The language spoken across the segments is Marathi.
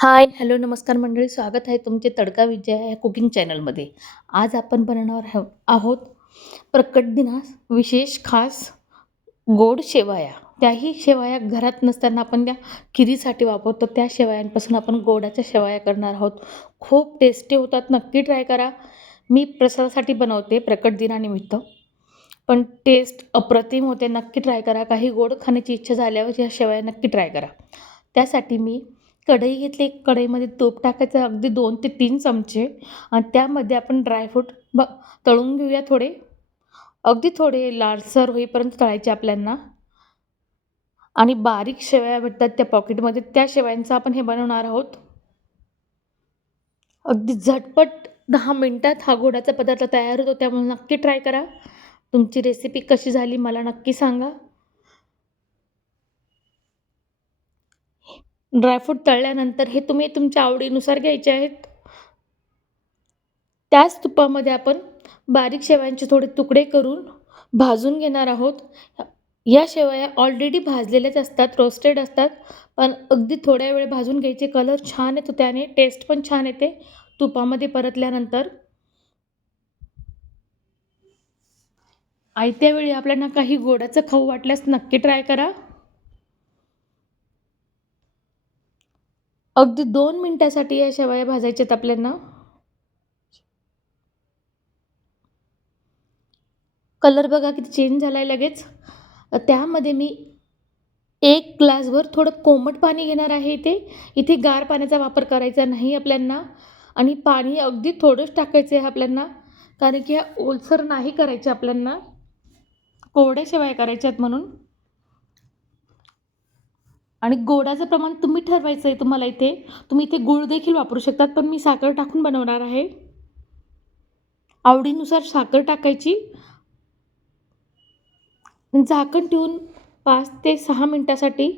हाय, हॅलो, नमस्कार मंडळी. स्वागत आहे तुमचे तडका विजय या कुकिंग चॅनलमध्ये. आज आपण बनवणार आहोत प्रकट दिनास विशेष खास गोड शेवया. त्याही शेवया घरात नसताना आपण त्या खिरीसाठी वापरतो त्या शेवयांपासून आपण गोडाच्या शेवया करणार आहोत. खूप टेस्टी होतात, नक्की ट्राय करा. मी प्रसादासाठी बनवते प्रकट दिनानिमित्त, पण टेस्ट अप्रतिम होते. नक्की ट्राय करा. काही गोड खाण्याची इच्छा झाल्यावर ह्या शेवया नक्की ट्राय करा. त्यासाठी मी कढई घेतली. कढईमध्ये तूप टाकायचं अगदी 2 ते 3 चमचे आणि त्यामध्ये आपण ड्रायफ्रूट तळून घेऊया थोडे. अगदी थोडे लालसर होईपर्यंत तळायचे आपल्याला. आणि बारीक शेवया भेटतात त्या पॉकेटमध्ये, त्या शेवयांचं आपण हे बनवणार आहोत. अगदी झटपट 10 मिनिटात हा गोडाचा पदार्थ तयार होतो, त्यामुळे नक्की ट्राय करा. तुमची रेसिपी कशी झाली मला नक्की सांगा. ड्रायफ्रूट तळल्यानंतर हे तुम्ही तुमच्या आवडीनुसार घ्यायचे आहेत. त्याच तुपामध्ये आपण बारीक शेवयांचे थोडे तुकडे करून भाजून घेणार आहोत. या शेवया ऑलरेडी भाजलेल्याच असतात, रोस्टेड असतात, पण अगदी थोड्या वेळ भाजून घ्यायचे. कलर छान येतो त्याने, टेस्ट पण छान येते तुपामध्ये परतल्यानंतर. आयत्या वेळी आपल्याला काही गोडाचं खाऊ वाटल्यास नक्की ट्राय करा. अगदी 2 मिनिटासाठी या शेवया भाजायच्यात आपल्याला. कलर बघा किती चेंज झाला आहे लगेच. त्यामध्ये मी 1 ग्लासभर थोडं कोमट पाणी घेणार आहे इथे. इथे गार पाण्याचा वापर करायचा नाही आपल्याला आणि पाणी अगदी थोडंच टाकायचं आहे आपल्याला, कारण की ह्या ओलसर नाही करायच्या आपल्याला, कोरड्या शेवया करायच्या आहेत म्हणून. आणि गोडाचं प्रमाण तुम्ही ठरवायचं आहे तुम्हाला इथे. तुम्ही इथे गूळ देखील वापरू शकतात, पण मी साखर टाकून बनवणार आहे. आवडीनुसार साखर टाकायची. झाकण ठेवून 5 ते 6 मिनिटासाठी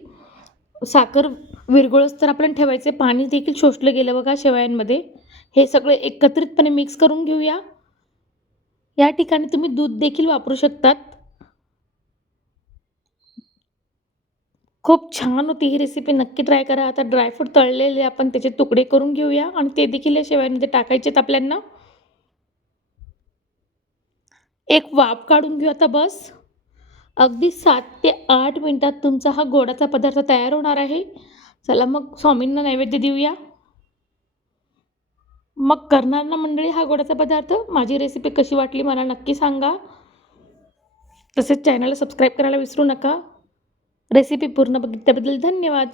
साखर विरघळोस तर आपण ठेवायचे. पाणी देखील शोषलं गेलं बघा शेवयांमध्ये. हे सगळं एकत्रितपणे मिक्स करून घेऊया. या ठिकाणी तुम्ही दूध देखील वापरू शकतात. खूप छान होती ही रेसिपी, नक्की ट्राय करा. आता ड्रायफ्रूट तळलेले आपण त्याचे तुकडे करून घेऊया आणि ते देखील या शेवयांमध्ये टाकायचेत आपल्याला. एक वाफ काढून घेऊ आता बस. अगदी 7 ते 8 मिनिटात तुमचा हा गोडाचा पदार्थ तयार होणार आहे. चला मग स्वामींना नैवेद्य देऊया. मग करणार ना मंडळी हा गोडाचा पदार्थ. माझी रेसिपी कशी वाटली मला नक्की सांगा. तसेच चॅनलला सबस्क्राईब करायला विसरू नका. रेसिपी पूर्ण बघितल्याबद्दल धन्यवाद.